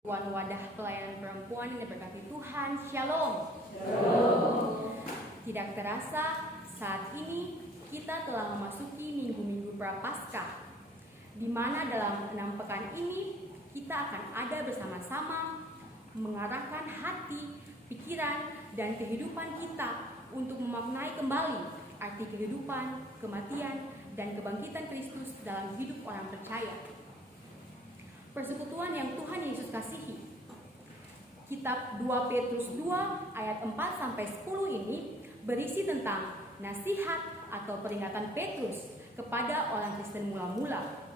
Wadah pelayanan perempuan yang diberkati Tuhan, Shalom. Tidak terasa saat ini kita telah memasuki minggu-minggu Prapaskah, di mana dalam 6 pekan ini kita akan ada bersama-sama mengarahkan hati, pikiran, dan kehidupan kita untuk memaknai kembali arti kehidupan, kematian, dan kebangkitan Kristus dalam hidup orang percaya. Persekutuan yang Tuhan Yesus kasihi. Kitab 2 Petrus 2 ayat 4-10 ini berisi tentang nasihat atau peringatan Petrus kepada orang Kristen mula-mula.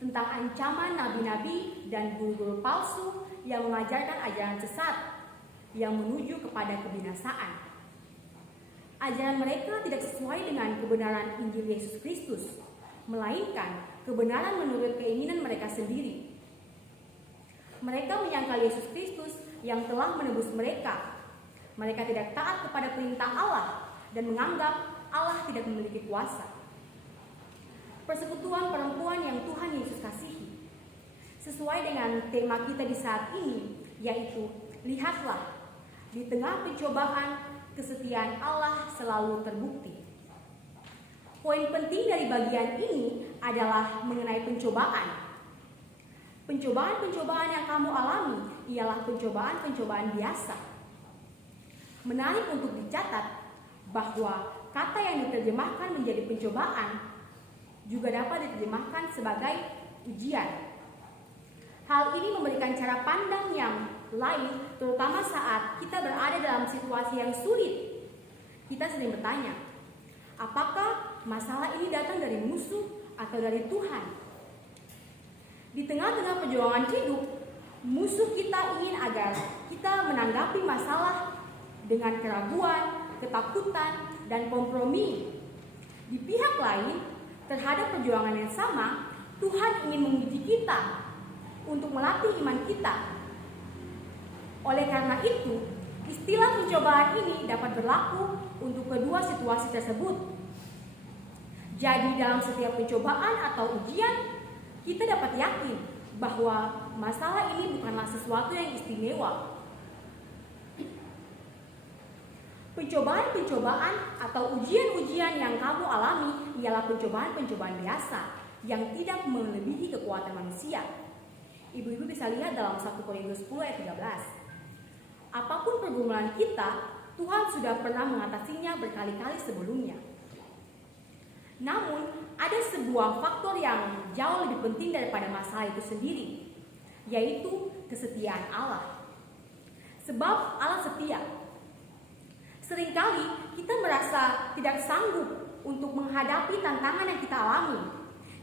Tentang ancaman nabi-nabi dan guru-guru palsu yang mengajarkan ajaran sesat yang menuju kepada kebinasaan. Ajaran mereka tidak sesuai dengan kebenaran Injil Yesus Kristus, melainkan kebenaran menurut keinginan mereka sendiri. Mereka menyangkal Yesus Kristus yang telah menebus mereka. Mereka tidak taat kepada perintah Allah dan menganggap Allah tidak memiliki kuasa. Persekutuan perempuan yang Tuhan Yesus kasihi. Sesuai dengan tema kita di saat ini, yaitu lihatlah, di tengah pencobaan, kesetiaan Allah selalu terbukti. Poin penting dari bagian ini adalah mengenai pencobaan. Pencobaan-pencobaan yang kamu alami ialah pencobaan-pencobaan biasa. Menarik untuk dicatat bahwa kata yang diterjemahkan menjadi pencobaan juga dapat diterjemahkan sebagai ujian. Hal ini memberikan cara pandang yang lain, terutama saat kita berada dalam situasi yang sulit. Kita sering bertanya, apakah masalah ini datang dari musuh atau dari Tuhan? Di tengah-tengah perjuangan hidup, musuh kita ingin agar kita menanggapi masalah dengan keraguan, ketakutan, dan kompromi. Di pihak lain, terhadap perjuangan yang sama, Tuhan ingin menguji kita untuk melatih iman kita. Oleh karena itu, istilah pencobaan ini dapat berlaku untuk kedua situasi tersebut. Jadi dalam setiap pencobaan atau ujian, kita dapat yakin bahwa masalah ini bukanlah sesuatu yang istimewa. Pencobaan-pencobaan atau ujian-ujian yang kamu alami ialah pencobaan-pencobaan biasa yang tidak melebihi kekuatan manusia. Ibu-ibu bisa lihat dalam 1 Korintus 10 ayat 13. Apapun pergumulan kita, Tuhan sudah pernah mengatasinya berkali-kali sebelumnya. Namun, ada sebuah faktor yang jauh lebih penting daripada masalah itu sendiri, yaitu kesetiaan Allah. Sebab Allah setia. Seringkali kita merasa tidak sanggup untuk menghadapi tantangan yang kita alami.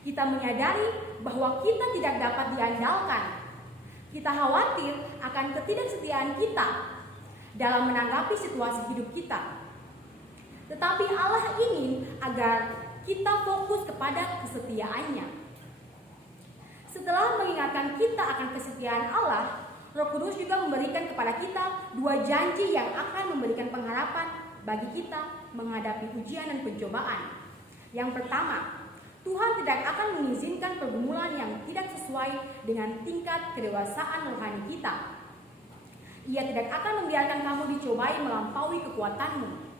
Kita menyadari bahwa kita tidak dapat diandalkan. Kita khawatir akan ketidaksetiaan kita dalam menanggapi situasi hidup kita. Tetapi Allah ingin agar kita fokus kepada kesetiaannya. Setelah mengingatkan kita akan kesetiaan Allah, Roh Kudus juga memberikan kepada kita 2 janji yang akan memberikan pengharapan bagi kita menghadapi ujian dan pencobaan. Yang pertama, Tuhan tidak akan mengizinkan pergumulan yang tidak sesuai dengan tingkat kedewasaan rohani kita. Ia tidak akan membiarkan kamu dicobai melampaui kekuatanmu.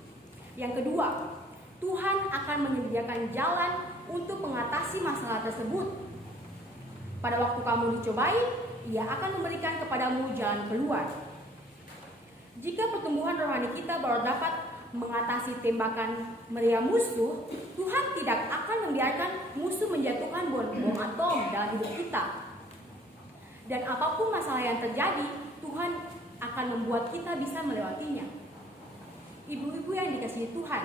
Yang kedua, Tuhan akan menyediakan jalan untuk mengatasi masalah tersebut. Pada waktu kamu dicobai, Ia akan memberikan kepadamu jalan keluar. Jika pertumbuhan rohani kita baru dapat mengatasi tembakan meriam musuh, Tuhan tidak akan membiarkan musuh menjatuhkan bom atom dalam hidup kita. Dan apapun masalah yang terjadi, Tuhan akan membuat kita bisa melewatinya. Ibu-ibu yang dikasihi Tuhan,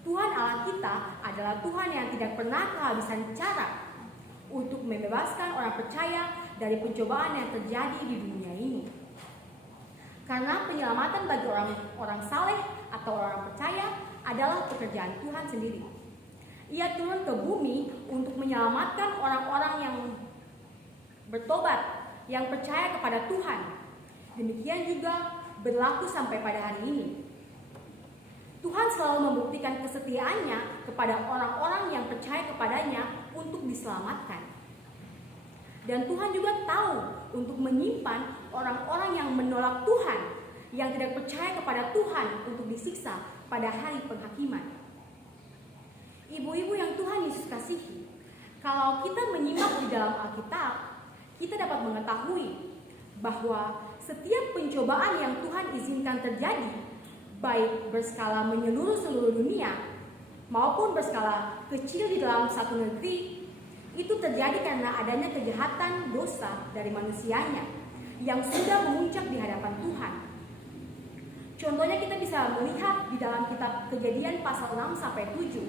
Tuhan Allah kita adalah Tuhan yang tidak pernah kehabisan cara untuk membebaskan orang percaya dari pencobaan yang terjadi di dunia ini. Karena penyelamatan bagi orang saleh atau orang percaya adalah pekerjaan Tuhan sendiri. Ia turun ke bumi untuk menyelamatkan orang-orang yang bertobat, yang percaya kepada Tuhan. Demikian juga berlaku sampai pada hari ini. Tuhan selalu membuktikan kesetiaannya kepada orang-orang yang percaya kepadanya untuk diselamatkan. Dan Tuhan juga tahu untuk menyimpan orang-orang yang menolak Tuhan, yang tidak percaya kepada Tuhan untuk disiksa pada hari penghakiman. Ibu-ibu yang Tuhan Yesus kasihi, kalau kita menyimak di dalam Alkitab, kita dapat mengetahui bahwa setiap pencobaan yang Tuhan izinkan terjadi, baik berskala menyeluruh seluruh dunia maupun berskala kecil di dalam satu negeri, itu terjadi karena adanya kejahatan dosa dari manusianya yang sudah memuncak di hadapan Tuhan. Contohnya kita bisa melihat di dalam kitab Kejadian pasal 6-7.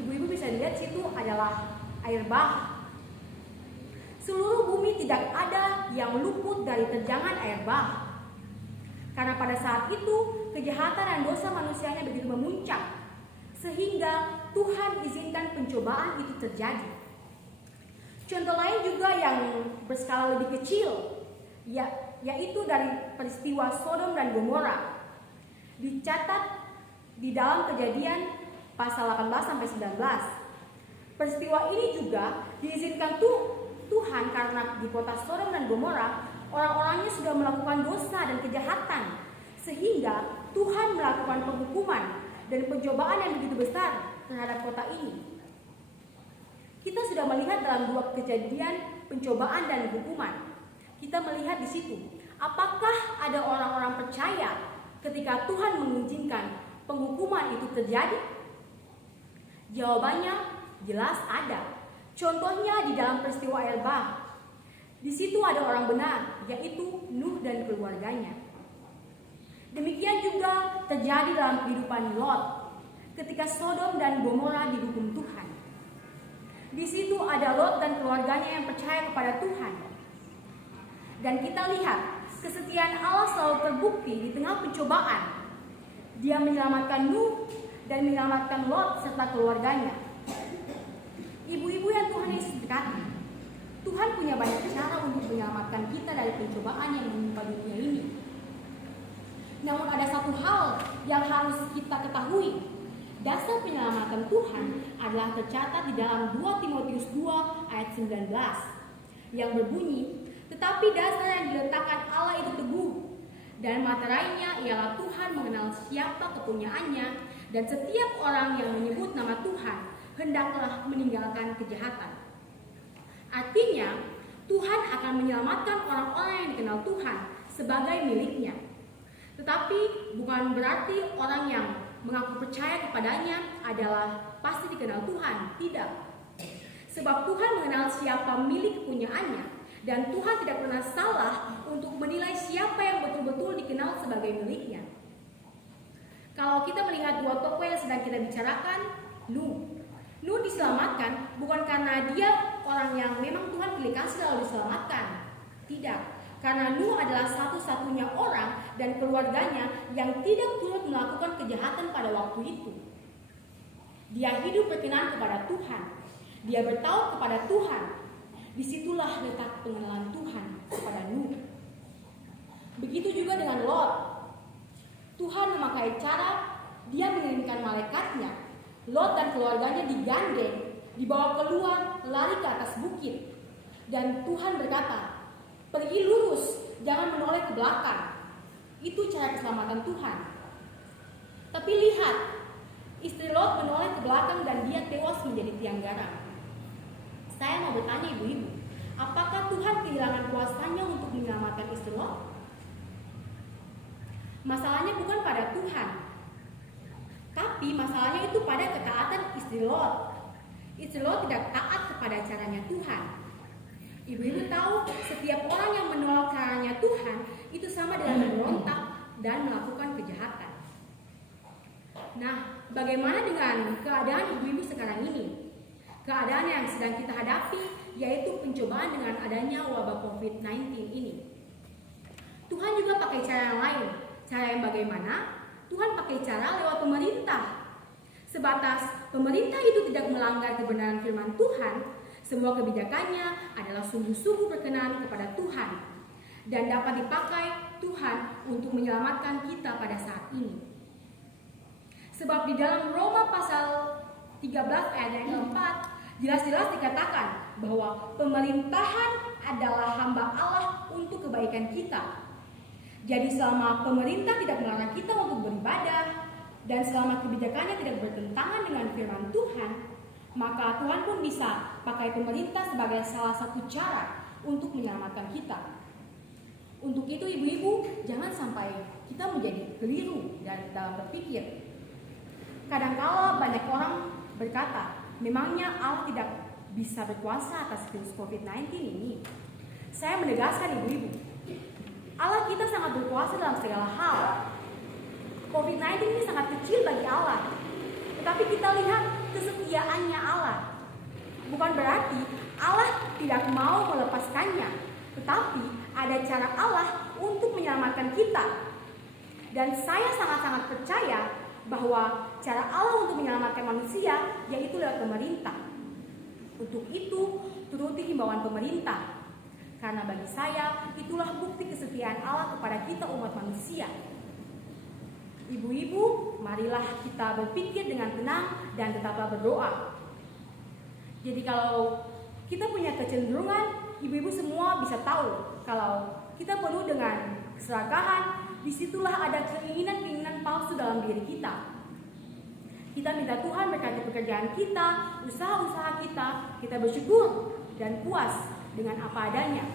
Ibu-ibu bisa lihat situ adalah air bah. Seluruh bumi tidak ada yang luput dari terjangan air bah. Karena pada saat itu kejahatan dan dosa manusianya begitu memuncak, sehingga Tuhan izinkan pencobaan itu terjadi. Contoh lain juga yang berskala lebih kecil, yaitu dari peristiwa Sodom dan Gomora. Dicatat di dalam Kejadian pasal 18-19. Peristiwa ini juga diizinkan Tuhan karena di kota Sodom dan Gomora orang-orangnya sudah melakukan dosa dan kejahatan, sehingga Tuhan melakukan penghukuman dan pencobaan yang begitu besar terhadap kota ini. Kita sudah melihat dalam 2 kejadian pencobaan dan hukuman. Kita melihat di situ, apakah ada orang-orang percaya ketika Tuhan mengizinkan penghukuman itu terjadi? Jawabannya jelas ada. Contohnya di dalam peristiwa air bah. Di situ ada orang benar, yaitu Nuh dan keluarganya. Demikian juga terjadi dalam kehidupan Lot ketika Sodom dan Gomora dihukum Tuhan. Di situ ada Lot dan keluarganya yang percaya kepada Tuhan. Dan kita lihat kesetiaan Allah selalu terbukti di tengah pencobaan. Dia menyelamatkan Nuh dan menyelamatkan Lot serta keluarganya. Ibu-ibu yang Tuhan Yesus berkati, Tuhan punya banyak cara untuk menyelamatkan kita dari pencobaan yang menimpa dunia ini. Namun ada satu hal yang harus kita ketahui. Dasar penyelamatan Tuhan adalah tercatat di dalam 2 Timotius 2 ayat 19 yang berbunyi, tetapi dasar yang diletakkan Allah itu teguh, dan materainya ialah Tuhan mengenal siapa kepunyaannya, dan setiap orang yang menyebut nama Tuhan hendaklah meninggalkan kejahatan. Artinya, Tuhan akan menyelamatkan orang-orang yang dikenal Tuhan sebagai miliknya. Tetapi bukan berarti orang yang mengaku percaya kepadanya adalah pasti dikenal Tuhan. Tidak. Sebab Tuhan mengenal siapa milik kepunyaannya, dan Tuhan tidak pernah salah untuk menilai siapa yang betul-betul dikenal sebagai miliknya. Kalau kita melihat 2 tokoh yang sedang kita bicarakan, Nuh diselamatkan bukan karena dia orang yang memang Tuhan pilih kasih lalu diselamatkan. Tidak, karena Nuh adalah satu-satunya orang dan keluarganya yang tidak turut melakukan kejahatan pada waktu itu. Dia hidup berkenan kepada Tuhan. Dia bertaubat kepada Tuhan. Disitulah letak pengenalan Tuhan kepada Nuh. Begitu juga dengan Lot. Tuhan memakai cara dia mengirimkan malaikatnya. Lot dan keluarganya digandeng, dibawa keluar, lari ke atas bukit. Dan Tuhan berkata, pergi lurus, jangan menoleh ke belakang. Itu cara keselamatan Tuhan. Tapi lihat, istri Lot menoleh ke belakang dan dia tewas menjadi tiang garam. Saya mau bertanya ibu-ibu, apakah Tuhan kehilangan kuasanya untuk menyelamatkan istri Lot? Masalahnya bukan pada Tuhan, tapi masalahnya itu pada ketaatan istri Lot. Istri Lot tidak taat kepada caranya Tuhan. Ibu-ibu tahu, setiap orang yang menolak caranya Tuhan itu sama dengan memberontak dan melakukan kejahatan. Nah, bagaimana dengan keadaan ibu-ibu sekarang ini? Keadaan yang sedang kita hadapi yaitu pencobaan dengan adanya wabah COVID-19 ini. Tuhan juga pakai cara yang lain. Cara yang bagaimana? Tuhan pakai cara lewat pemerintah. Sebatas pemerintah itu tidak melanggar kebenaran firman Tuhan, semua kebijakannya adalah sungguh-sungguh berkenan kepada Tuhan dan dapat dipakai Tuhan untuk menyelamatkan kita pada saat ini. Sebab di dalam Roma pasal 13 ayat yang keempat jelas-jelas dikatakan bahwa pemerintahan adalah hamba Allah untuk kebaikan kita. Jadi selama pemerintah tidak melarang kita untuk beribadah dan selama kebijakannya tidak bertentangan dengan firman Tuhan, maka Tuhan pun bisa pakai pemerintah sebagai salah satu cara untuk menyelamatkan kita. Untuk itu ibu-ibu, jangan sampai kita menjadi keliru dalam berpikir. Kadang-kala banyak orang berkata, memangnya Allah tidak bisa berkuasa atas virus COVID-19 ini? Saya menegaskan ibu-ibu, Allah kita sangat berkuasa dalam segala hal. COVID-19 ini sangat kecil bagi Allah. Tetapi kita lihat kesetiaannya Allah. Bukan berarti Allah tidak mau melepaskannya, tetapi ada cara Allah untuk menyelamatkan kita. Dan saya sangat-sangat percaya bahwa cara Allah untuk menyelamatkan manusia yaitu lewat pemerintah. Untuk itu, turuti himbauan pemerintah. Karena bagi saya, itulah bukti kesetiaan Allah kepada kita umat manusia. Ibu-ibu, marilah kita berpikir dengan tenang dan tetaplah berdoa. Jadi kalau kita punya kecenderungan, ibu-ibu semua bisa tahu kalau kita penuh dengan keserakahan, disitulah ada keinginan-keinginan palsu dalam diri kita. Kita minta Tuhan berkati pekerjaan kita, usaha-usaha kita bersyukur dan puas dengan apa adanya.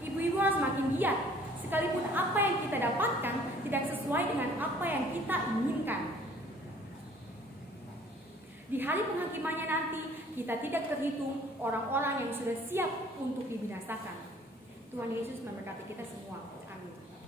Ibu-ibu harus makin giat, sekalipun apa yang kita dapatkan tidak sesuai dengan apa yang kita inginkan. Di hari penghakimannya nanti, kita tidak terhitung orang-orang yang sudah siap untuk dibinasakan. Tuhan Yesus memberkati kita semua. Amin.